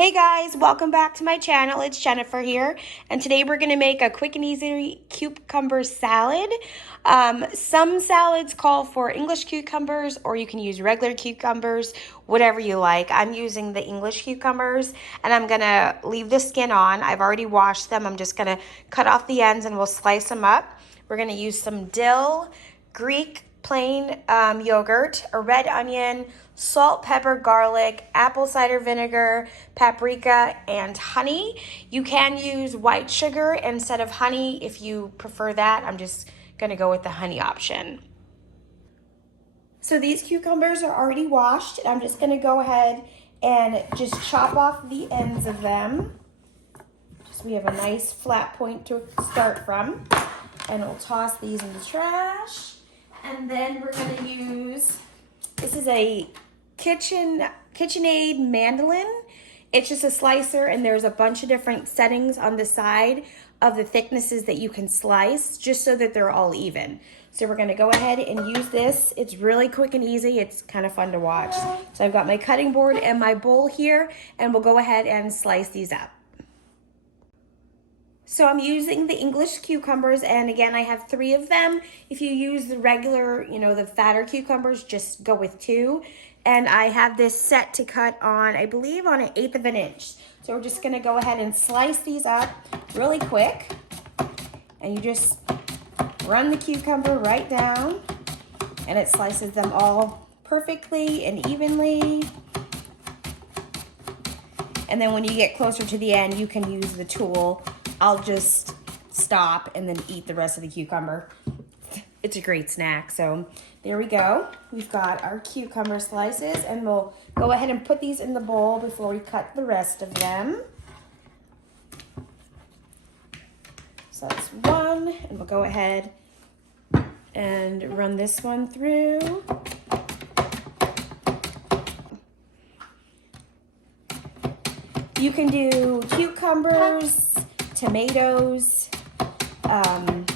Hey guys, welcome back to my channel. It's Jennifer here, and today we're going to make a quick and easy cucumber salad. Some salads call for English cucumbers, or you can use regular cucumbers, whatever you like. I'm using the English cucumbers, and I'm going to leave the skin on. I've already washed them. I'm just going to cut off the ends and we'll slice them up. We're going to use some dill, Greek plain yogurt, a red onion, salt, pepper, garlic, apple cider vinegar, paprika, and honey. You can use white sugar instead of honey if you prefer that. I'm just gonna go with the honey option. So these cucumbers are already washed, and I'm just gonna go ahead and just chop off the ends of them. Just so we have a nice flat point to start from. And we'll toss these in the trash. And then we're gonna use, this is a KitchenAid mandolin. It's just a slicer, and there's a bunch of different settings on the side of the thicknesses that you can slice, just so that they're all even. So we're gonna go ahead and use this. It's really quick and easy. It's kind of fun to watch. So I've got my cutting board and my bowl here, and we'll go ahead and slice these up. So I'm using the English cucumbers, and again, I have 3 of them. If you use the regular, the fatter cucumbers, just go with 2. And I have this set to cut on, I believe, on 1/8 of an inch. So we're just gonna go ahead and slice these up really quick. And you just run the cucumber right down, and it slices them all perfectly and evenly. And then when you get closer to the end, you can use the tool. I'll just stop and then eat the rest of the cucumber. It's a great snack. So there we go. We've got our cucumber slices, and we'll go ahead and put these in the bowl before we cut the rest of them. So that's one, and we'll go ahead and run this one through. You can do cucumbers, tomatoes,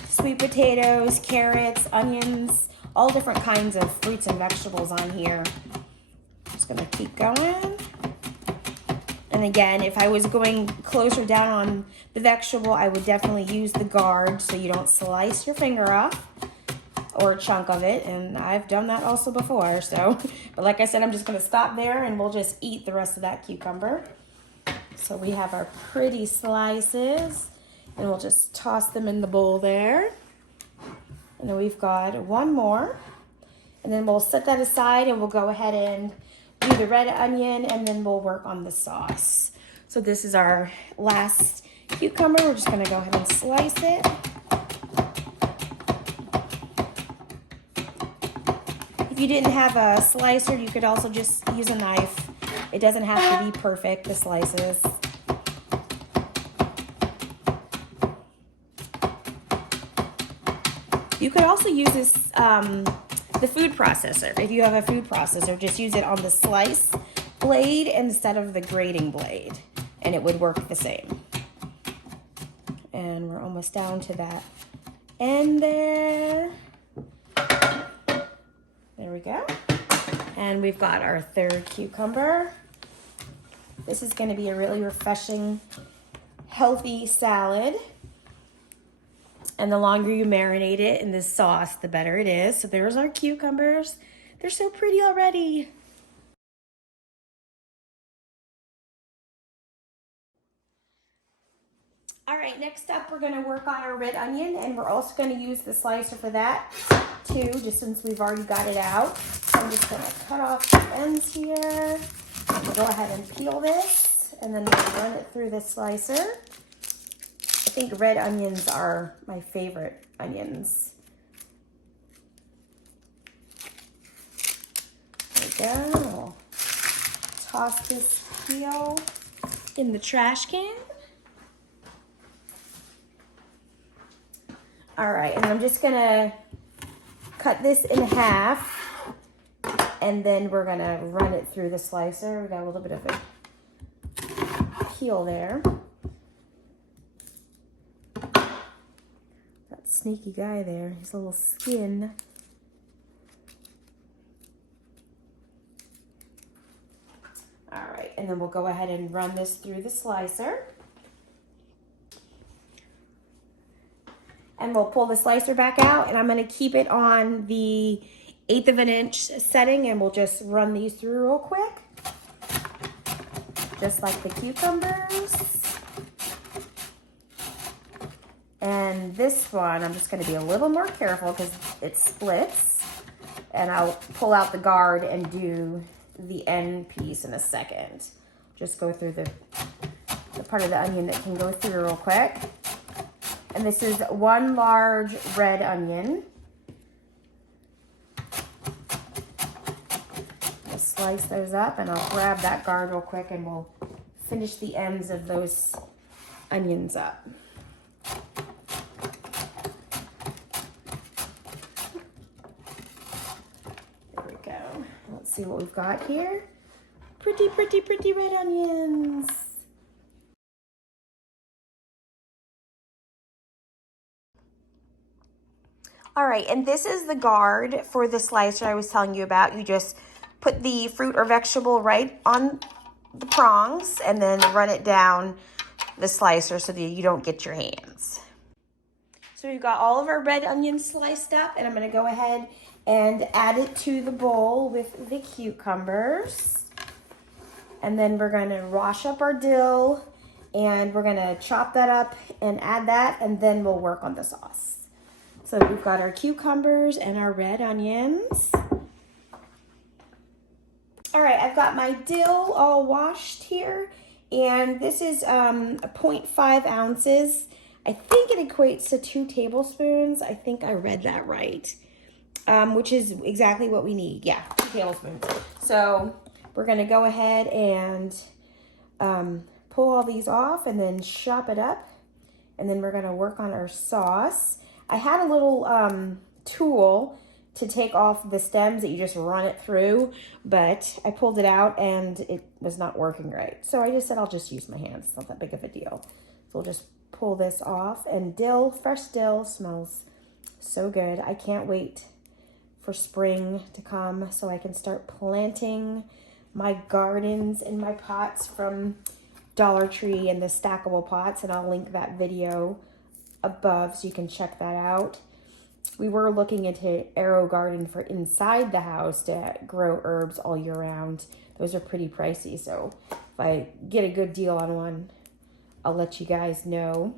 sweet potatoes, carrots, onions, all different kinds of fruits and vegetables on here. Just gonna keep going. And again, if I was going closer down on the vegetable, I would definitely use the guard so you don't slice your finger off or a chunk of it. And I've done that also before. So, but like I said, I'm just gonna stop there, and we'll just eat the rest of that cucumber. So we have our pretty slices, and we'll just toss them in the bowl there. And then we've got one more, and then we'll set that aside, and we'll go ahead and do the red onion, and then we'll work on the sauce. So this is our last cucumber. We're just gonna go ahead and slice it. If you didn't have a slicer, you could also just use a knife. It doesn't have to be perfect, the slices. You could also use this, the food processor. If you have a food processor, just use it on the slice blade instead of the grating blade, and it would work the same. And we're almost down to that end there. There we go. And we've got our 3rd cucumber. This is going to be a really refreshing, healthy salad. And the longer you marinate it in this sauce, the better it is. So there's our cucumbers. They're so pretty already. All right, next up, we're gonna work on our red onion, and we're also gonna use the slicer for that too, just since we've already got it out. So I'm just gonna cut off the ends here. We'll go ahead and peel this, and then we'll run it through the slicer. I think red onions are my favorite onions. There we go. Toss this peel in the trash can. All right, and I'm just gonna cut this in half, and then we're gonna run it through the slicer. We got a little bit of a peel there. That sneaky guy there, his little skin. All right, and then we'll go ahead and run this through the slicer. And we'll pull the slicer back out, and I'm going to keep it on the 1/8 of an inch setting, and we'll just run these through real quick. Just like the cucumbers. And this one, I'm just going to be a little more careful because it splits. And I'll pull out the guard and do the end piece in a second. Just go through the part of the onion that can go through real quick. And this is 1 large red onion. I'll slice those up, and I'll grab that guard real quick, and we'll finish the ends of those onions up. There we go. Let's see what we've got here. Pretty, pretty, pretty red onions. All right, and this is the guard for the slicer I was telling you about. You just put the fruit or vegetable right on the prongs and then run it down the slicer so that you don't get your hands. So we've got all of our red onions sliced up, and I'm gonna go ahead and add it to the bowl with the cucumbers. And then we're gonna wash up our dill, and we're gonna chop that up and add that, and then we'll work on the sauce. So we've got our cucumbers and our red onions. All right, I've got my dill all washed here, and this is 0.5 ounces. I think it equates to 2 tablespoons. I think I read that right, which is exactly what we need. Yeah, 2 tablespoons. So we're gonna go ahead and pull all these off and then chop it up, and then we're gonna work on our sauce. I had a little tool to take off the stems that you just run it through, but I pulled it out and it was not working right. So I just said I'll just use my hands. It's not that big of a deal. So we'll just pull this off. And dill, fresh dill, smells so good. I can't wait for spring to come so I can start planting my gardens in my pots from Dollar Tree and the stackable pots, and I'll link that video above so you can check that out. We were looking into Arrow Garden for inside the house to grow herbs all year round. Those are pretty pricey, so if I get a good deal on one, I'll let you guys know.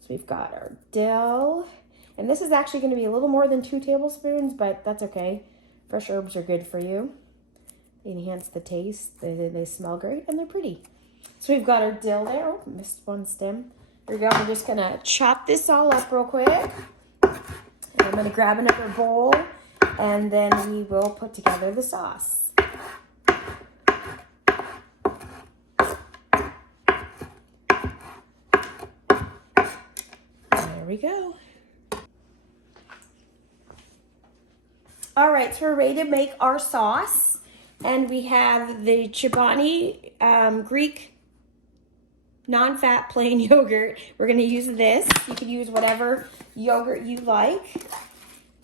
So we've got our dill, and this is actually going to be a little more than 2 tablespoons, but that's okay. Fresh herbs are good for you. They enhance the taste, they smell great, and they're pretty. So we've got our dill there. Oh, missed one stem. Here we go. We're just gonna chop this all up real quick. And I'm gonna grab another bowl, and then we will put together the sauce. There we go. All right, so we're ready to make our sauce. And we have the Chobani Greek non-fat plain yogurt. We're going to use this. You can use whatever yogurt you like.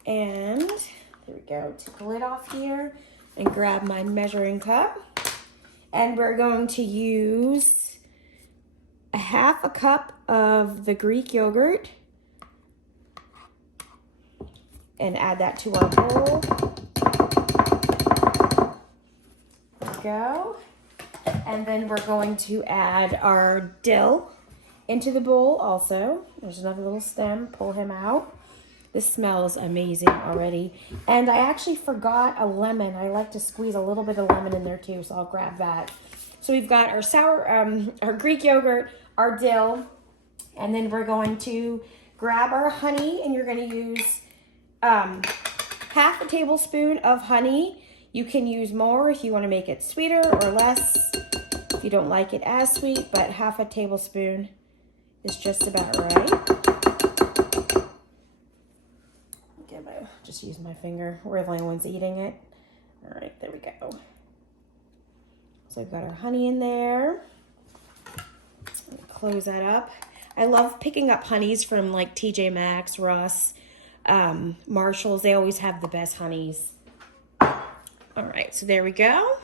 And there we go. Take the lid off here and grab my measuring cup. And we're going to use 1/2 cup of the Greek yogurt and add that to our bowl. There we go. And then we're going to add our dill into the bowl also. There's another little stem. Pull him out. This smells amazing already. And I actually forgot a lemon. I like to squeeze a little bit of lemon in there too, so I'll grab that. So we've got our our Greek yogurt, our dill, and then we're going to grab our honey, and you're going to use 1/2 tablespoon of honey. You can use more if you want to make it sweeter or less. If you don't like it as sweet, but 1/2 tablespoon is just about right. Just use my finger. We're the only ones eating it. All right, there we go. So we've got our honey in there. Close that up. I love picking up honeys from like TJ Maxx, Ross, Marshalls. They always have the best honeys. All right, so there we go.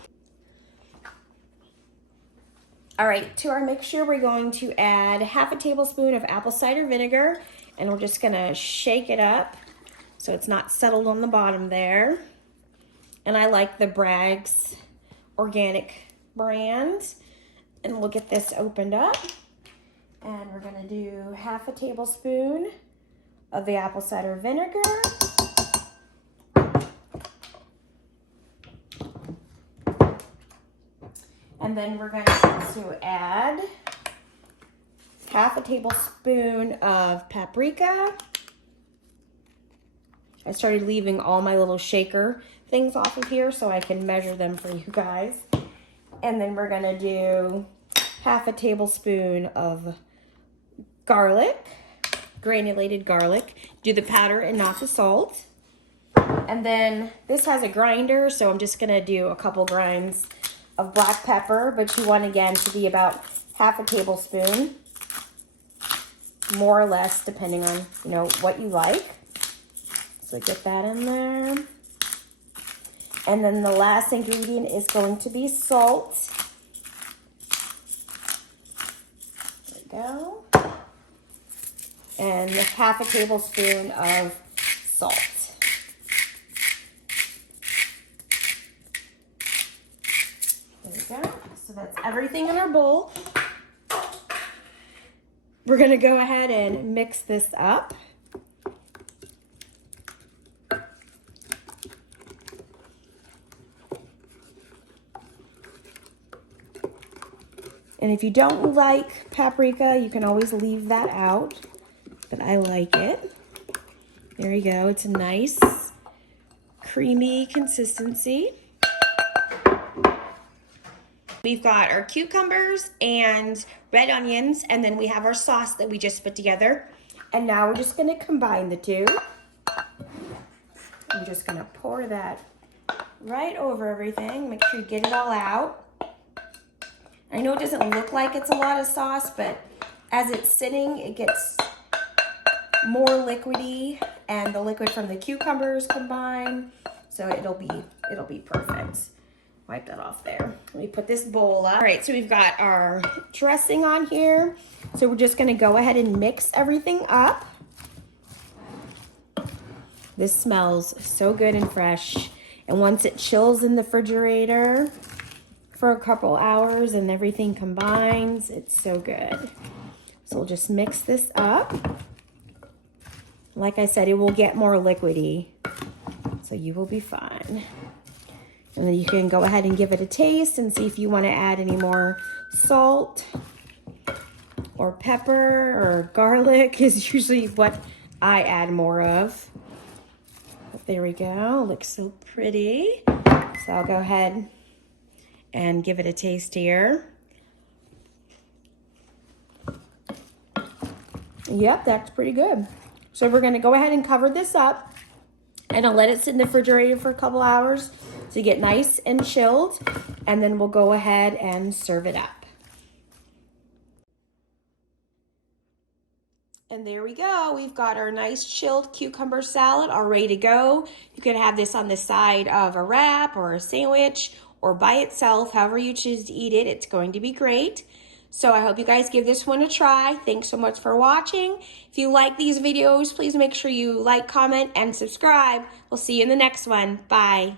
All right, to our mixture, we're going to add half a tablespoon of apple cider vinegar, and we're just gonna shake it up so it's not settled on the bottom there. And I like the Bragg's organic brand. And we'll get this opened up. And we're gonna do half a tablespoon of the apple cider vinegar. And then we're going to add half a tablespoon of paprika. I started leaving all my little shaker things off of here so I can measure them for you guys. And then we're going to do half a tablespoon of garlic, granulated garlic. Do the powder and not the salt. And then this has a grinder, so I'm just going to do a couple grinds of black pepper, but you want, again, to be about half a tablespoon, more or less, depending on, you know, what you like. So get that in there. And then the last ingredient is going to be salt. There we go. And half a tablespoon of salt. There we go. So that's everything in our bowl. We're going to go ahead and mix this up. And if you don't like paprika, you can always leave that out, but I like it. There you go. It's a nice, creamy consistency. We've got our cucumbers and red onions, and then we have our sauce that we just put together. And now we're just gonna combine the two. I'm just gonna pour that right over everything. Make sure you get it all out. I know it doesn't look like it's a lot of sauce, but as it's sitting, it gets more liquidy, and the liquid from the cucumbers combine, so it'll be perfect. Wipe that off there. Let me put this bowl up. All right, so we've got our dressing on here. So we're just gonna go ahead and mix everything up. This smells so good and fresh. And once it chills in the refrigerator for a couple hours and everything combines, it's so good. So we'll just mix this up. Like I said, it will get more liquidy, so you will be fine. And then you can go ahead and give it a taste and see if you want to add any more salt or pepper or garlic is usually what I add more of. But there we go. Looks so pretty. So I'll go ahead and give it a taste here. Yep, that's pretty good. So we're going to go ahead and cover this up, and I'll let it sit in the refrigerator for a couple hours to get nice and chilled, and then we'll go ahead and serve it up. And there we go. We've got our nice chilled cucumber salad all ready to go. You could have this on the side of a wrap or a sandwich or by itself, however you choose to eat it. It's going to be great. So I hope you guys give this one a try. Thanks so much for watching. If you like these videos, please make sure you like, comment, and subscribe. We'll see you in the next one. Bye.